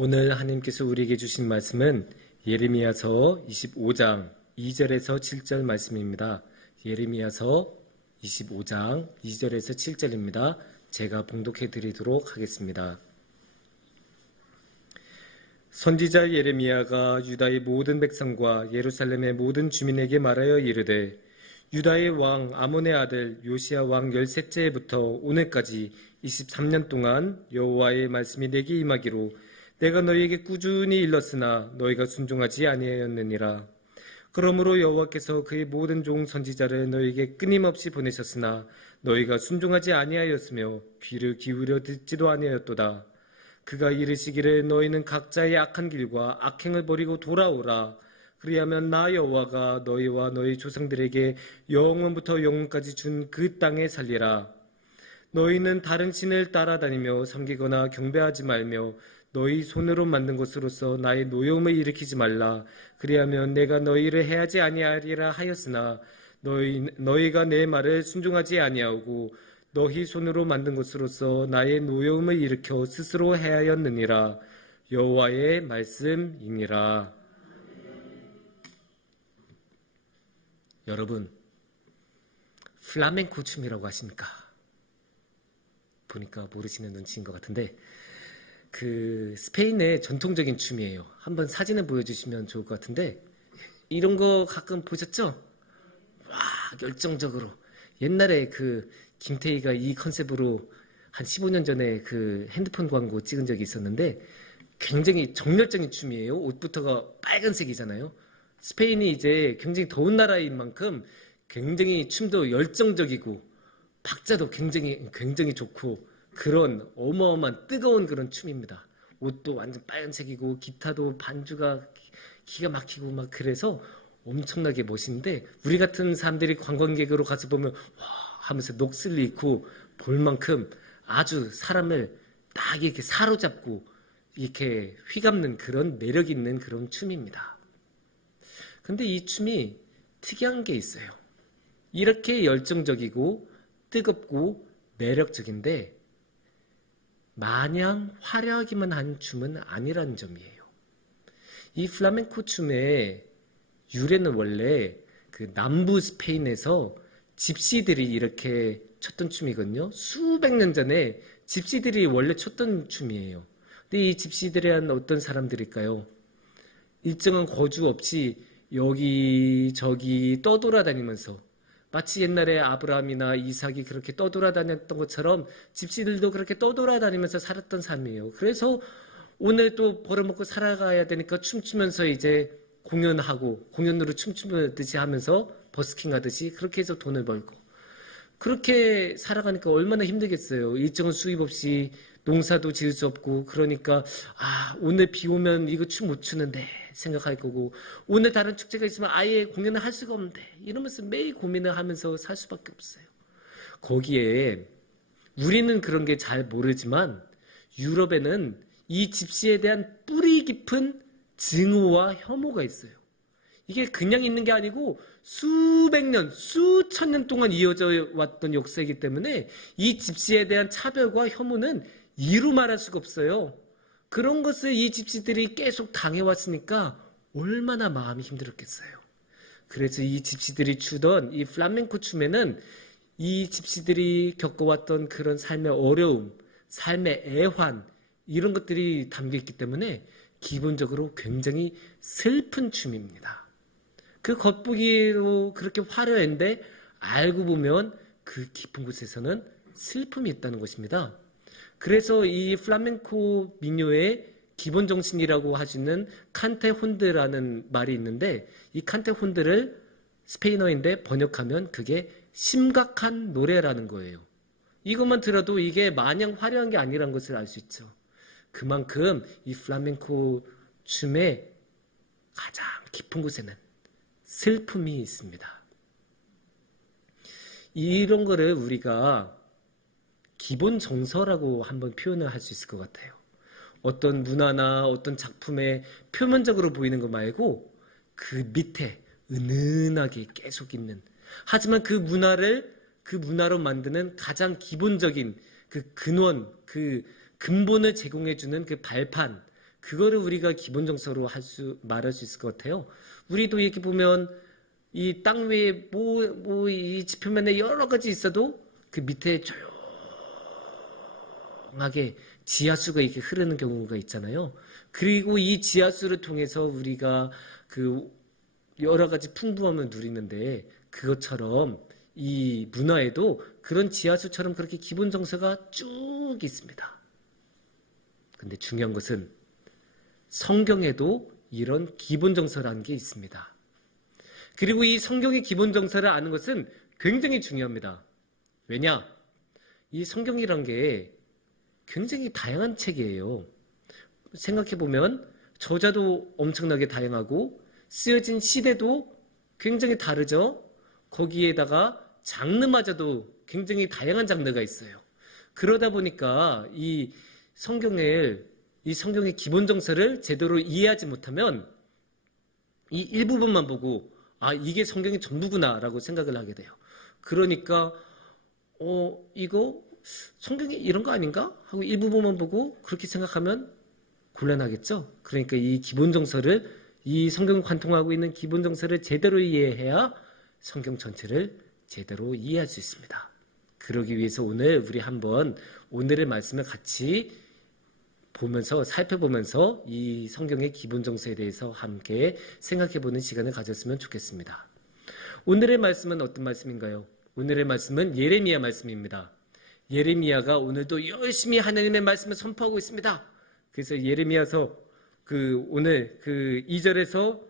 오늘 하나님께서 우리에게 주신 말씀은 예레미야서 25장 2절에서 7절 말씀입니다. 예레미야서 25장 2절에서 7절입니다. 제가 봉독해 드리도록 하겠습니다. 선지자 예레미야가 유다의 모든 백성과 예루살렘의 모든 주민에게 말하여 이르되 유다의 왕 아몬의 아들 요시야 왕 13째 해부터 오늘까지 23년 동안 여호와의 말씀이 내게 임하기로 내가 너희에게 꾸준히 일렀으나 너희가 순종하지 아니하였느니라. 그러므로 여호와께서 그의 모든 종 선지자를 너희에게 끊임없이 보내셨으나 너희가 순종하지 아니하였으며 귀를 기울여 듣지도 아니하였도다. 그가 이르시기를 너희는 각자의 악한 길과 악행을 버리고 돌아오라. 그리하면 나 여호와가 너희와 너희 조상들에게 영원부터 영원까지 준 그 땅에 살리라. 너희는 다른 신을 따라다니며 섬기거나 경배하지 말며 너희 손으로 만든 것으로서 나의 노여움을 일으키지 말라. 그리하면 내가 너희를 해하지 아니하리라 하였으나 너희가 내 말을 순종하지 아니하고 너희 손으로 만든 것으로서 나의 노여움을 일으켜 스스로 해하였느니라. 여호와의 말씀이니라. 여러분, 플라멩코 춤이라고 하십니까? 보니까 모르시는 눈치인 것 같은데 그 스페인의 전통적인 춤이에요. 한번 사진을 보여주시면 좋을 것 같은데 이런 거 가끔 보셨죠? 와, 열정적으로 옛날에 그 김태희가 이 컨셉으로 한 15년 전에 그 핸드폰 광고 찍은 적이 있었는데 굉장히 정열적인 춤이에요. 옷부터가 빨간색이잖아요. 스페인이 이제 굉장히 더운 나라인 만큼 굉장히 춤도 열정적이고 박자도 굉장히 좋고 그런 어마어마한 뜨거운 그런 춤입니다. 옷도 완전 빨간색이고 기타도 반주가 기가 막히고 막 그래서 엄청나게 멋있는데 우리 같은 사람들이 관광객으로 가서 보면 와 하면서 녹슬리 입고 볼 만큼 아주 사람을 딱 이렇게 사로잡고 이렇게 휘감는 그런 매력 있는 그런 춤입니다. 근데 이 춤이 특이한 게 있어요. 이렇게 열정적이고 뜨겁고 매력적인데 마냥 화려하기만 한 춤은 아니라는 점이에요. 이 플라멩코 춤의 유래는 원래 그 남부 스페인에서 집시들이 이렇게 췄던 춤이거든요. 수백 년 전에 집시들이 원래 췄던 춤이에요. 근데 이 집시들은 어떤 사람들일까요? 일정한 거주 없이 여기저기 떠돌아다니면서 마치 옛날에 아브라함이나 이삭이 그렇게 떠돌아다녔던 것처럼 집시들도 그렇게 떠돌아다니면서 살았던 삶이에요. 그래서 오늘 또 벌어먹고 살아가야 되니까 춤추면서 이제 공연하고 공연으로 춤추듯이 하면서 버스킹 하듯이 그렇게 해서 돈을 벌고 그렇게 살아가니까 얼마나 힘들겠어요. 일정한 수입 없이 농사도 지을 수 없고 그러니까 오늘 비 오면 이거 춤 못 추는데 생각할 거고 오늘 다른 축제가 있으면 아예 공연을 할 수가 없는데 이러면서 매일 고민을 하면서 살 수밖에 없어요. 거기에 우리는 그런 게 잘 모르지만 유럽에는 이 집시에 대한 뿌리 깊은 증오와 혐오가 있어요. 이게 그냥 있는 게 아니고 수백 년, 수천 년 동안 이어져 왔던 역사이기 때문에 이 집시에 대한 차별과 혐오는 이루 말할 수가 없어요. 그런 것을 이 집시들이 계속 당해왔으니까 얼마나 마음이 힘들었겠어요. 그래서 이 집시들이 추던 이 플라멩코 춤에는 이 집시들이 겪어왔던 그런 삶의 어려움, 삶의 애환 이런 것들이 담겨있기 때문에 기본적으로 굉장히 슬픈 춤입니다. 그 겉보기로 그렇게 화려한데 알고 보면 그 깊은 곳에서는 슬픔이 있다는 것입니다. 그래서 이 플라멩코 민요의 기본 정신이라고 하시는 칸테혼드라는 말이 있는데 이 칸테혼드를 스페인어인데 번역하면 그게 심각한 노래라는 거예요. 이것만 들어도 이게 마냥 화려한 게 아니라는 것을 알 수 있죠. 그만큼 이 플라멩코 춤의 가장 깊은 곳에는 슬픔이 있습니다. 이런 거를 우리가 기본 정서라고 한번 표현을 할 수 있을 것 같아요. 어떤 문화나 어떤 작품에 표면적으로 보이는 것 말고 그 밑에 은은하게 계속 있는 하지만 그 문화로 만드는 가장 기본적인 그 근원, 그 근본을 제공해주는 그 발판, 그거를 우리가 기본 정서로 말할 수 있을 것 같아요. 우리도 이렇게 보면 이 땅 위에 이 지표면에 여러 가지 있어도 그 밑에 조용하게 지하수가 이렇게 흐르는 경우가 있잖아요. 그리고 이 지하수를 통해서 우리가 그 여러 가지 풍부함을 누리는데, 그것처럼 이 문화에도 그런 지하수처럼 그렇게 기본 정서가 쭉 있습니다. 근데 중요한 것은 성경에도 이런 기본 정서라는 게 있습니다. 그리고 이 성경의 기본 정서를 아는 것은 굉장히 중요합니다. 왜냐? 이 성경이란 게 굉장히 다양한 책이에요. 생각해보면 저자도 엄청나게 다양하고 쓰여진 시대도 굉장히 다르죠. 거기에다가 장르마저도 굉장히 다양한 장르가 있어요. 그러다 보니까 이 성경의 기본 정서를 제대로 이해하지 못하면 이 일부분만 보고 이게 성경의 전부구나라고 생각을 하게 돼요. 그러니까 이거 성경이 이런 거 아닌가? 하고 일부분만 보고 그렇게 생각하면 곤란하겠죠. 그러니까 이 기본 정서를, 이 성경을 관통하고 있는 기본 정서를 제대로 이해해야 성경 전체를 제대로 이해할 수 있습니다. 그러기 위해서 오늘 우리 한번 오늘의 말씀을 같이 살펴보면서 이 성경의 기본 정서에 대해서 함께 생각해보는 시간을 가졌으면 좋겠습니다. 오늘의 말씀은 어떤 말씀인가요? 오늘의 말씀은 예레미야 말씀입니다. 예레미야가 오늘도 열심히 하나님의 말씀을 선포하고 있습니다. 그래서 예레미야서 오늘 2절에서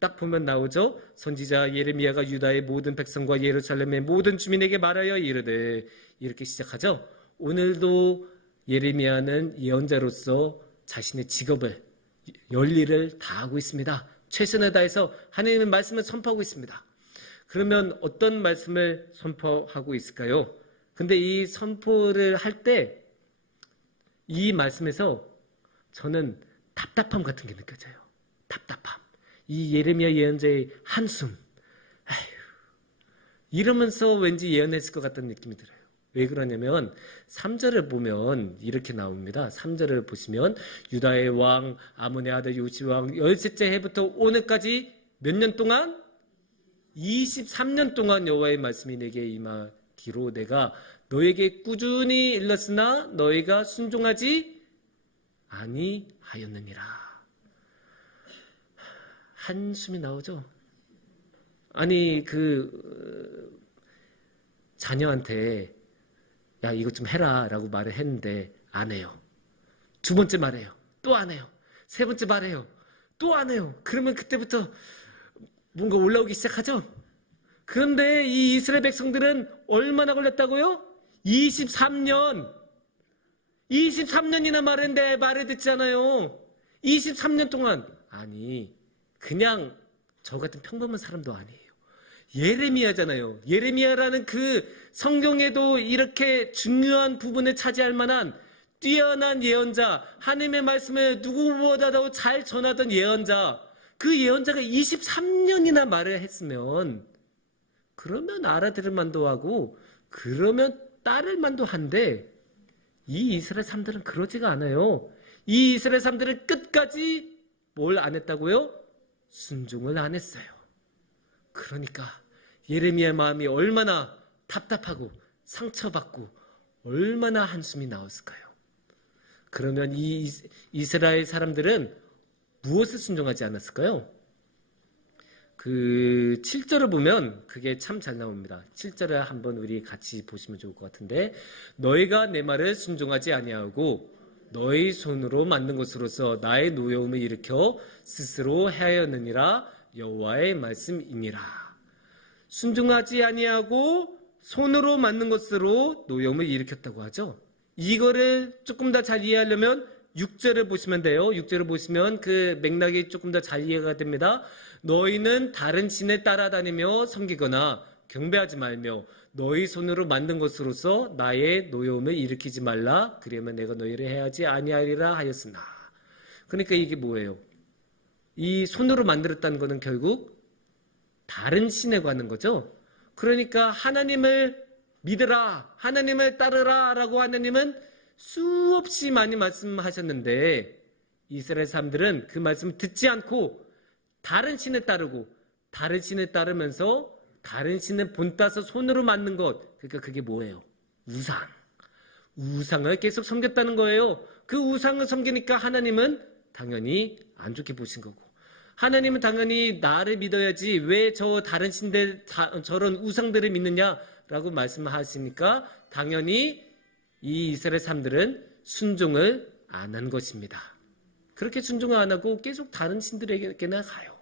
딱 보면 나오죠. 선지자 예레미야가 유다의 모든 백성과 예루살렘의 모든 주민에게 말하여 이르되, 이렇게 시작하죠. 오늘도 예레미야는 예언자로서 자신의 직업을, 열일을 다하고 있습니다. 최선을 다해서 하나님의 말씀을 선포하고 있습니다. 그러면 어떤 말씀을 선포하고 있을까요? 근데 이 선포를 할 때 이 말씀에서 저는 답답함 같은 게 느껴져요. 답답함. 이 예레미야 예언자의 한숨. 이러면서 왠지 예언했을 것 같다는 느낌이 들어요. 왜 그러냐면 3절을 보면 이렇게 나옵니다. 3절을 보시면 유다의 왕 아몬의 아들 요시 왕 13째 해부터 오늘까지 몇 년 동안? 23년 동안 여호와의 말씀이 내게 임하기로 내가 너에게 꾸준히 일렀으나 너희가 순종하지 아니하였느니라. 한숨이 나오죠. 아니 자녀한테 야 이것 좀 해라 라고 말을 했는데 안 해요. 두 번째 말해요. 또 안 해요. 세 번째 말해요. 또 안 해요. 그러면 그때부터 뭔가 올라오기 시작하죠. 그런데 이 이스라엘 백성들은 얼마나 걸렸다고요? 23년이나 말했는데 말을 듣잖아요. 23년 동안. 아니 그냥 저 같은 평범한 사람도 아니에요. 예레미야잖아요. 예레미야라는 그 성경에도 이렇게 중요한 부분을 차지할 만한 뛰어난 예언자, 하나님의 말씀을 누구보다도 잘 전하던 예언자, 그 예언자가 23년이나 말을 했으면 그러면 알아들을 만도 하고 그러면 따를 만도 한데 이 이스라엘 사람들은 그러지가 않아요. 이 이스라엘 사람들은 끝까지 뭘 안 했다고요? 순종을 안 했어요. 그러니까 예레미야의 마음이 얼마나 답답하고 상처받고 얼마나 한숨이 나왔을까요? 그러면 이 이스라엘 사람들은 무엇을 순종하지 않았을까요? 7절을 보면 그게 참 잘 나옵니다. 7절을 한번 우리 같이 보시면 좋을 것 같은데, 너희가 내 말을 순종하지 아니하고 너희 손으로 만든 것으로서 나의 노여움을 일으켜 스스로 해하였느니라. 여호와의 말씀이니라. 순종하지 아니하고 손으로 만든 것으로 노여움을 일으켰다고 하죠. 이거를 조금 더 잘 이해하려면 6절을 보시면 돼요. 6절을 보시면 그 맥락이 조금 더 잘 이해가 됩니다. 너희는 다른 신을 따라다니며 섬기거나 경배하지 말며 너희 손으로 만든 것으로서 나의 노여움을 일으키지 말라. 그러면 내가 너희를 해하지 아니하리라 하였으나. 그러니까 이게 뭐예요? 이 손으로 만들었다는 것은 결국 다른 신에 관한 거죠. 그러니까 하나님을 믿으라, 하나님을 따르라 라고 하나님은 수없이 많이 말씀하셨는데 이스라엘 사람들은 그 말씀을 듣지 않고 다른 신을 따르고 다른 신을 따르면서 다른 신을 본따서 손으로 만든 것, 그러니까 그게 뭐예요? 우상을 계속 섬겼다는 거예요. 그 우상을 섬기니까 하나님은 당연히 안 좋게 보신 거고, 하나님은 당연히 나를 믿어야지 왜 저 다른 신들 저런 우상들을 믿느냐라고 말씀하시니까 당연히 이 이스라엘 사람들은 순종을 안 한 것입니다. 그렇게 순종을 안 하고 계속 다른 신들에게나 가요.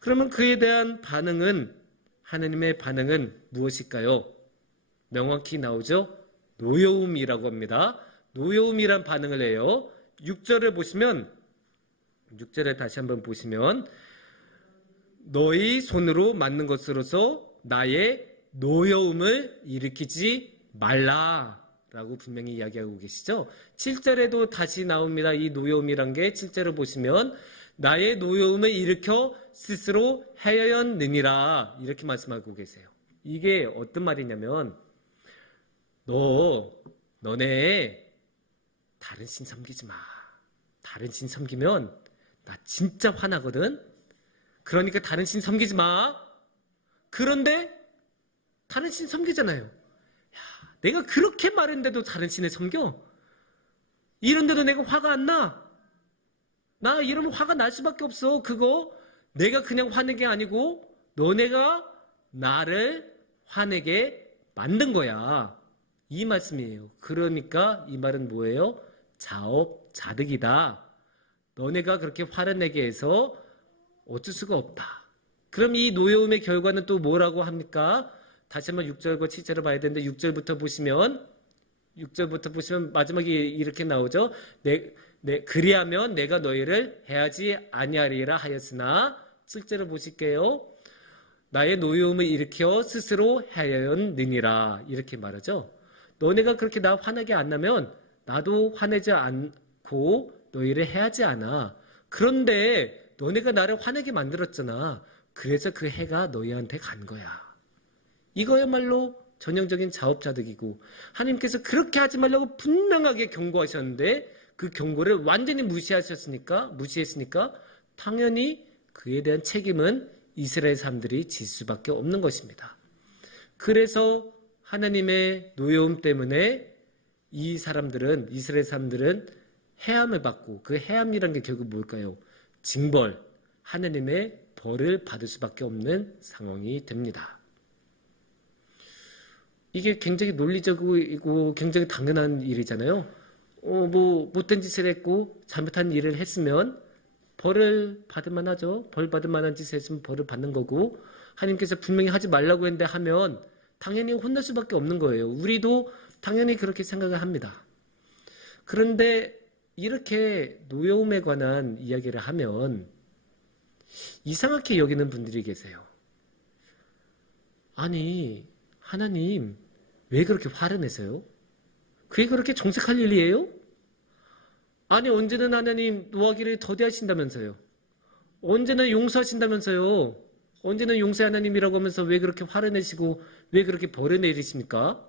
그러면 그에 대한 반응은, 하나님의 반응은 무엇일까요? 명확히 나오죠? 노여움이라고 합니다. 노여움이란 반응을 해요. 6절을 보시면, 6절에 다시 한번 보시면, 너희 손으로 만든 것으로서 나의 노여움을 일으키지 말라 라고 분명히 이야기하고 계시죠. 7절에도 다시 나옵니다. 이 노여움이란 게 7절을 보시면 나의 노여움을 일으켜 스스로 해야였느니라 이렇게 말씀하고 계세요. 이게 어떤 말이냐면, 너네 다른 신 섬기지 마. 다른 신 섬기면 나 진짜 화나거든. 그러니까 다른 신 섬기지 마. 그런데 다른 신 섬기잖아요. 야, 내가 그렇게 말했는데도 다른 신을 섬겨? 이런데도 내가 화가 안 나? 나 이러면 화가 날 수밖에 없어. 그거 내가 그냥 화낸 게 아니고 너네가 나를 화내게 만든 거야. 이 말씀이에요. 그러니까 이 말은 뭐예요? 자업자득이다. 너네가 그렇게 화를 내게 해서 어쩔 수가 없다. 그럼 이 노여움의 결과는 또 뭐라고 합니까? 다시 한번 6절과 7절을 봐야 되는데 6절부터 보시면 마지막에 이렇게 나오죠. 그리하면 내가 너희를 해하지 아니하리라 하였으나 7절을 보실게요. 나의 노여움을 일으켜 스스로 해하였느니라 이렇게 말하죠. 너네가 그렇게 나 화나게 안 나면 나도 화내지 않고 너희를 해하지 않아. 그런데 너네가 나를 화내게 만들었잖아. 그래서 그 해가 너희한테 간 거야. 이거야말로 전형적인 자업자득이고, 하나님께서 그렇게 하지 말라고 분명하게 경고하셨는데 그 경고를 완전히 무시했으니까 당연히 그에 대한 책임은 이스라엘 사람들이 질 수밖에 없는 것입니다. 그래서 하나님의 노여움 때문에 이스라엘 사람들은 해함을 받고, 그 해함이란 게 결국 뭘까요? 징벌, 하나님의 벌을 받을 수밖에 없는 상황이 됩니다. 이게 굉장히 논리적이고 굉장히 당연한 일이잖아요. 못된 짓을 했고 잘못한 일을 했으면 벌을 받을 만하죠. 벌 받을 만한 짓을 했으면 벌을 받는 거고, 하나님께서 분명히 하지 말라고 했는데 하면 당연히 혼날 수밖에 없는 거예요. 우리도 당연히 그렇게 생각을 합니다. 그런데 이렇게 노여움에 관한 이야기를 하면 이상하게 여기는 분들이 계세요. 아니, 하나님 왜 그렇게 화를 내세요? 그게 그렇게 정색할 일이에요? 아니, 언제는 하나님 노하기를 더디하신다면서요. 언제는 용서하신다면서요. 언제는 용서 하나님이라고 하면서 왜 그렇게 화를 내시고 왜 그렇게 벌을 내리십니까?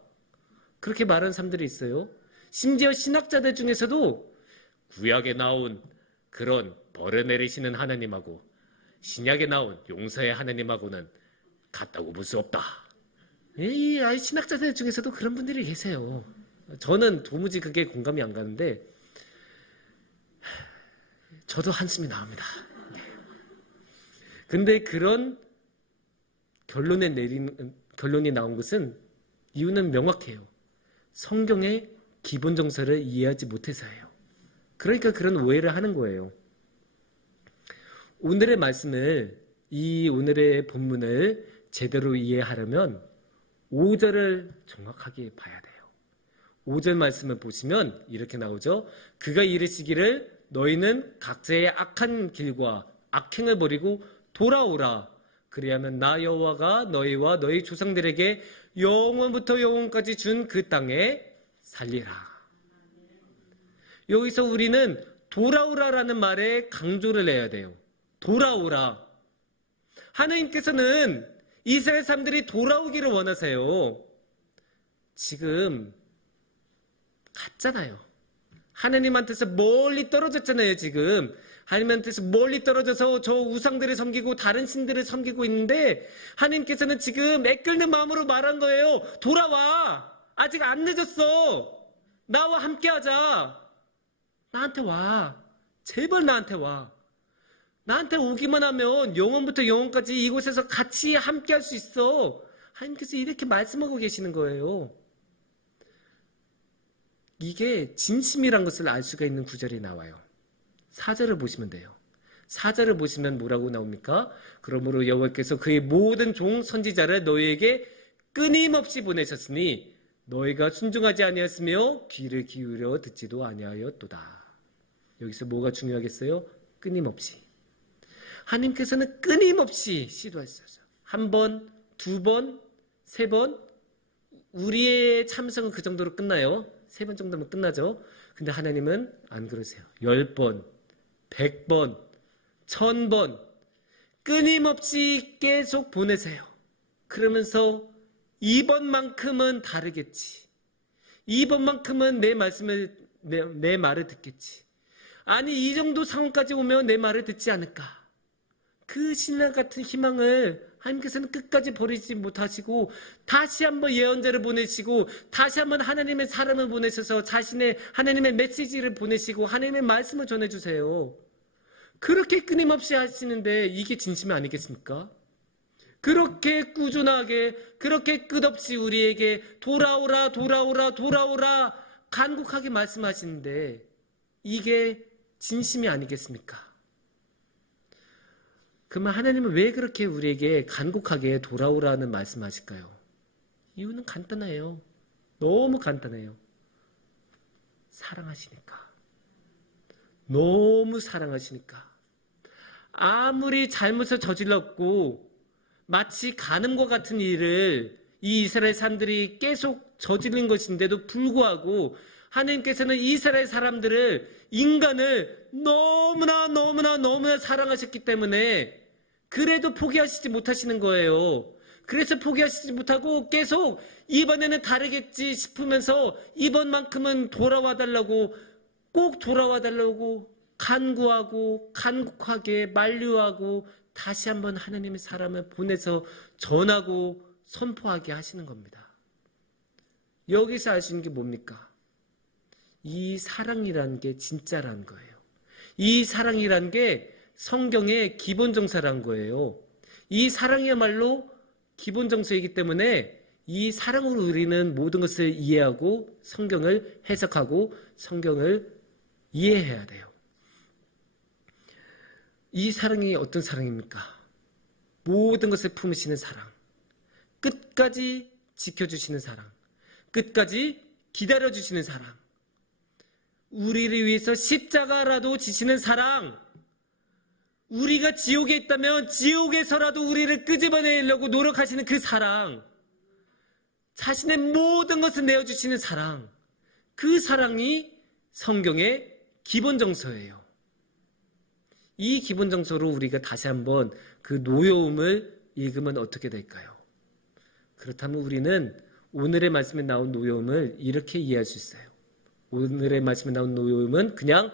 그렇게 말하는 사람들이 있어요. 심지어 신학자들 중에서도 구약에 나온 그런 벌을 내리시는 하나님하고 신약에 나온 용서의 하나님하고는 같다고 볼 수 없다. 신학자들 중에서도 그런 분들이 계세요. 저는 도무지 그게 공감이 안 가는데 저도 한숨이 나옵니다. 근데 그런 결론이 나온 것은 이유는 명확해요. 성경의 기본 정서를 이해하지 못해서예요. 그러니까 그런 오해를 하는 거예요. 오늘의 말씀을, 오늘의 본문을 제대로 이해하려면 5절을 정확하게 봐야 돼요. 5절 말씀을 보시면 이렇게 나오죠. 그가 이르시기를 너희는 각자의 악한 길과 악행을 버리고 돌아오라. 그리하면 나 여호와가 너희와 너희 조상들에게 영원부터 영원까지 준 그 땅에 살리라. 여기서 우리는 돌아오라라는 말에 강조를 해야 돼요. 돌아오라. 하나님께서는 이스라엘 사람들이 돌아오기를 원하세요. 지금 갔잖아요. 하나님한테서 멀리 떨어졌잖아요, 지금. 하나님한테서 멀리 떨어져서 저 우상들을 섬기고 다른 신들을 섬기고 있는데 하나님께서는 지금 애끓는 마음으로 말한 거예요. 돌아와. 아직 안 늦었어. 나와 함께 하자. 나한테 와. 제발 나한테 와. 나한테 오기만 하면 영원부터 영원까지 이곳에서 같이 함께 할 수 있어. 하나님께서 이렇게 말씀하고 계시는 거예요. 이게 진심이란 것을 알 수가 있는 구절이 나와요. 4절을 보시면 돼요. 4절을 보시면 뭐라고 나옵니까? 그러므로 여호와께서 그의 모든 종 선지자를 너희에게 끊임없이 보내셨으니 너희가 순종하지 아니하였으며 귀를 기울여 듣지도 아니하였도다. 여기서 뭐가 중요하겠어요? 끊임없이. 하나님께서는 끊임없이 시도하셨어요. 한 번, 두 번, 세 번. 우리의 참석은 그 정도로 끝나요. 3번 정도면 끝나죠. 근데 하나님은 안 그러세요. 10번, 100번, 1000번 끊임없이 계속 보내세요. 그러면서 이번만큼은 다르겠지. 이번만큼은 내 말을 듣겠지. 아니 이 정도 상황까지 오면 내 말을 듣지 않을까. 그 신랑 같은 희망을 하나님께서는 끝까지 버리지 못하시고 다시 한번 예언자를 보내시고 다시 한번 하나님의 사람을 보내셔서 자신의 하나님의 메시지를 보내시고 하나님의 말씀을 전해주세요. 그렇게 끊임없이 하시는데 이게 진심이 아니겠습니까? 그렇게 꾸준하게 그렇게 끝없이 우리에게 돌아오라 돌아오라 돌아오라 간곡하게 말씀하시는데 이게 진심이 아니겠습니까? 그러면 하나님은 왜 그렇게 우리에게 간곡하게 돌아오라는 말씀하실까요? 이유는 간단해요. 너무 간단해요. 사랑하시니까. 너무 사랑하시니까. 아무리 잘못을 저질렀고 마치 간음과 같은 일을 이 이스라엘 사람들이 계속 저지른 것인데도 불구하고 하나님께서는 이스라엘 사람들을 인간을 너무나 사랑하셨기 때문에 그래도 포기하시지 못하시는 거예요. 그래서 포기하시지 못하고 계속 이번에는 다르겠지 싶으면서 이번만큼은 돌아와 달라고 꼭 돌아와 달라고 간구하고 간곡하게 만류하고 다시 한번 하나님의 사람을 보내서 전하고 선포하게 하시는 겁니다. 여기서 알 수 있는 게 뭡니까? 이 사랑이라는 게 진짜라는 거예요. 이 사랑이라는 게 성경의 기본 정서란 거예요. 이 사랑이야말로 기본 정서이기 때문에 이 사랑으로 우리는 모든 것을 이해하고 성경을 해석하고 성경을 이해해야 돼요. 이 사랑이 어떤 사랑입니까? 모든 것을 품으시는 사랑, 끝까지 지켜주시는 사랑, 끝까지 기다려주시는 사랑, 우리를 위해서 십자가라도 지시는 사랑, 우리가 지옥에 있다면 지옥에서라도 우리를 끄집어내려고 노력하시는 그 사랑, 자신의 모든 것을 내어주시는 사랑, 그 사랑이 성경의 기본 정서예요. 이 기본 정서로 우리가 다시 한번 그 노여움을 읽으면 어떻게 될까요? 그렇다면 우리는 오늘의 말씀에 나온 노여움을 이렇게 이해할 수 있어요. 오늘의 말씀에 나온 노여움은 그냥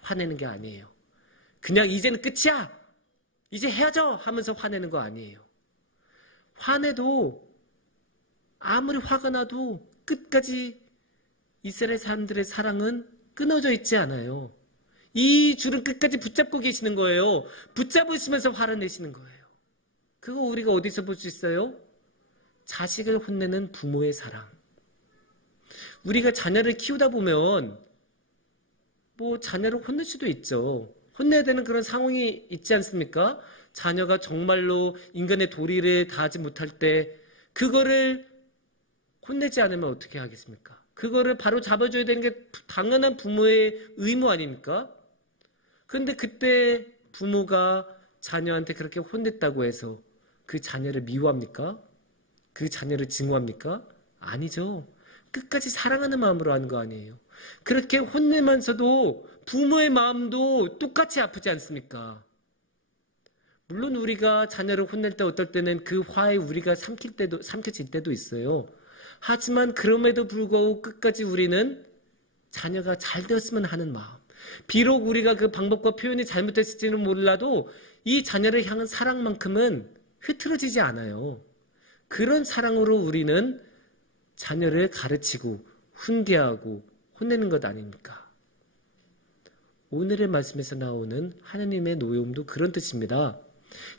화내는 게 아니에요. 그냥 이제는 끝이야, 이제 헤어져 하면서 화내는 거 아니에요. 화내도 아무리 화가 나도 끝까지 이스라엘 사람들의 사랑은 끊어져 있지 않아요. 이 줄은 끝까지 붙잡고 계시는 거예요. 붙잡으시면서 화를 내시는 거예요. 그거 우리가 어디서 볼 수 있어요? 자식을 혼내는 부모의 사랑. 우리가 자녀를 키우다 보면 자녀를 혼낼 수도 있죠. 혼내야 되는 그런 상황이 있지 않습니까? 자녀가 정말로 인간의 도리를 다하지 못할 때 그거를 혼내지 않으면 어떻게 하겠습니까? 그거를 바로 잡아줘야 되는 게 당연한 부모의 의무 아닙니까? 그런데 그때 부모가 자녀한테 그렇게 혼냈다고 해서 그 자녀를 미워합니까? 그 자녀를 증오합니까? 아니죠. 끝까지 사랑하는 마음으로 하는 거 아니에요. 그렇게 혼내면서도 부모의 마음도 똑같이 아프지 않습니까? 물론 우리가 자녀를 혼낼 때 어떨 때는 그 화에 우리가 삼켜질 때도 있어요. 하지만 그럼에도 불구하고 끝까지 우리는 자녀가 잘 되었으면 하는 마음. 비록 우리가 그 방법과 표현이 잘못됐을지는 몰라도 이 자녀를 향한 사랑만큼은 흐트러지지 않아요. 그런 사랑으로 우리는 자녀를 가르치고 훈계하고 혼내는 것 아닙니까? 오늘의 말씀에서 나오는 하나님의 노여움도 그런 뜻입니다.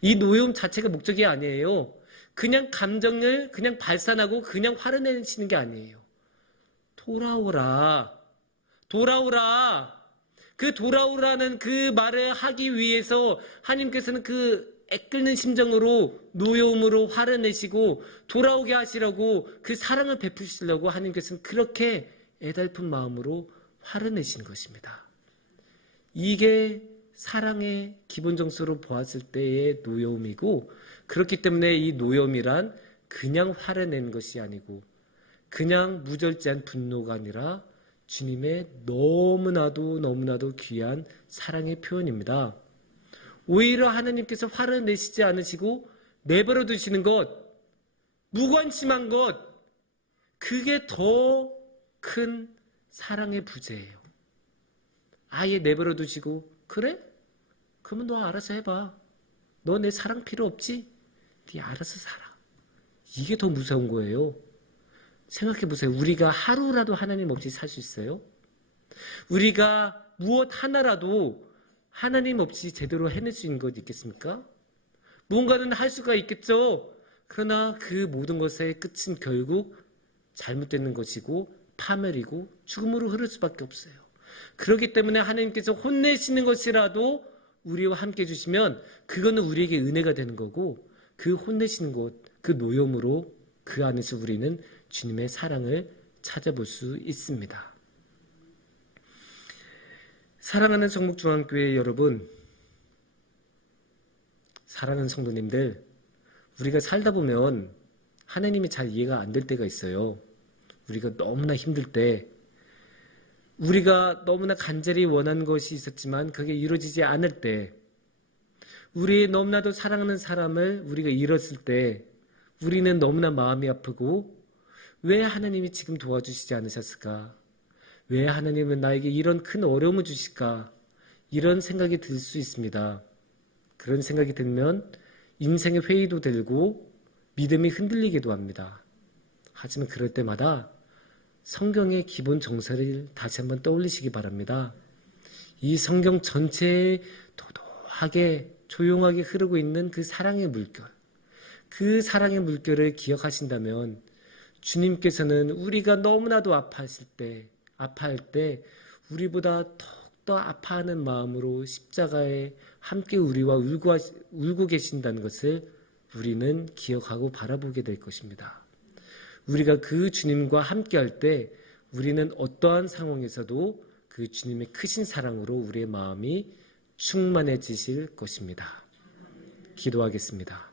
이 노여움 자체가 목적이 아니에요. 그냥 감정을 그냥 발산하고 그냥 화를 내시는 게 아니에요. 돌아오라. 돌아오라. 그 돌아오라는 그 말을 하기 위해서 하나님께서는 그 애끓는 심정으로 노여움으로 화를 내시고 돌아오게 하시려고 그 사랑을 베푸시려고 하나님께서는 그렇게 애달픈 마음으로 화를 내신 것입니다. 이게 사랑의 기본 정서로 보았을 때의 노여움이고, 그렇기 때문에 이 노여움이란 그냥 화를 내는 것이 아니고 그냥 무절제한 분노가 아니라 주님의 너무나도 귀한 사랑의 표현입니다. 오히려 하나님께서 화를 내시지 않으시고 내버려 두시는 것, 무관심한 것, 그게 더 큰 사랑의 부재예요. 아예 내버려 두시고, 그래? 그러면 너 알아서 해봐. 너 내 사랑 필요 없지? 네 알아서 살아. 이게 더 무서운 거예요. 생각해 보세요. 우리가 하루라도 하나님 없이 살 수 있어요? 우리가 무엇 하나라도 하나님 없이 제대로 해낼 수 있는 것 있겠습니까? 무언가는 할 수가 있겠죠. 그러나 그 모든 것의 끝은 결국 잘못되는 것이고 파멸이고 죽음으로 흐를 수밖에 없어요. 그렇기 때문에 하나님께서 혼내시는 것이라도 우리와 함께 해주시면 그거는 우리에게 은혜가 되는 거고, 그 혼내시는 것, 그 노여움으로 그 안에서 우리는 주님의 사랑을 찾아볼 수 있습니다. 사랑하는 성북중앙교회 여러분, 사랑하는 성도님들, 우리가 살다 보면 하나님이 잘 이해가 안 될 때가 있어요. 우리가 너무나 힘들 때, 우리가 너무나 간절히 원한 것이 있었지만 그게 이루어지지 않을 때, 우리 너무나도 사랑하는 사람을 우리가 잃었을 때 우리는 너무나 마음이 아프고, 왜 하나님이 지금 도와주시지 않으셨을까? 왜 하나님은 나에게 이런 큰 어려움을 주실까? 이런 생각이 들 수 있습니다. 그런 생각이 들면 인생의 회의도 들고 믿음이 흔들리기도 합니다. 하지만 그럴 때마다 성경의 기본 정서를 다시 한번 떠올리시기 바랍니다. 이 성경 전체에 도도하게 조용하게 흐르고 있는 그 사랑의 물결, 그 사랑의 물결을 기억하신다면 주님께서는 우리가 너무나도 아파할 때 우리보다 더욱더 아파하는 마음으로 십자가에 함께 우리와 울고 계신다는 것을 우리는 기억하고 바라보게 될 것입니다. 우리가 그 주님과 함께 할 때 우리는 어떠한 상황에서도 그 주님의 크신 사랑으로 우리의 마음이 충만해지실 것입니다. 기도하겠습니다.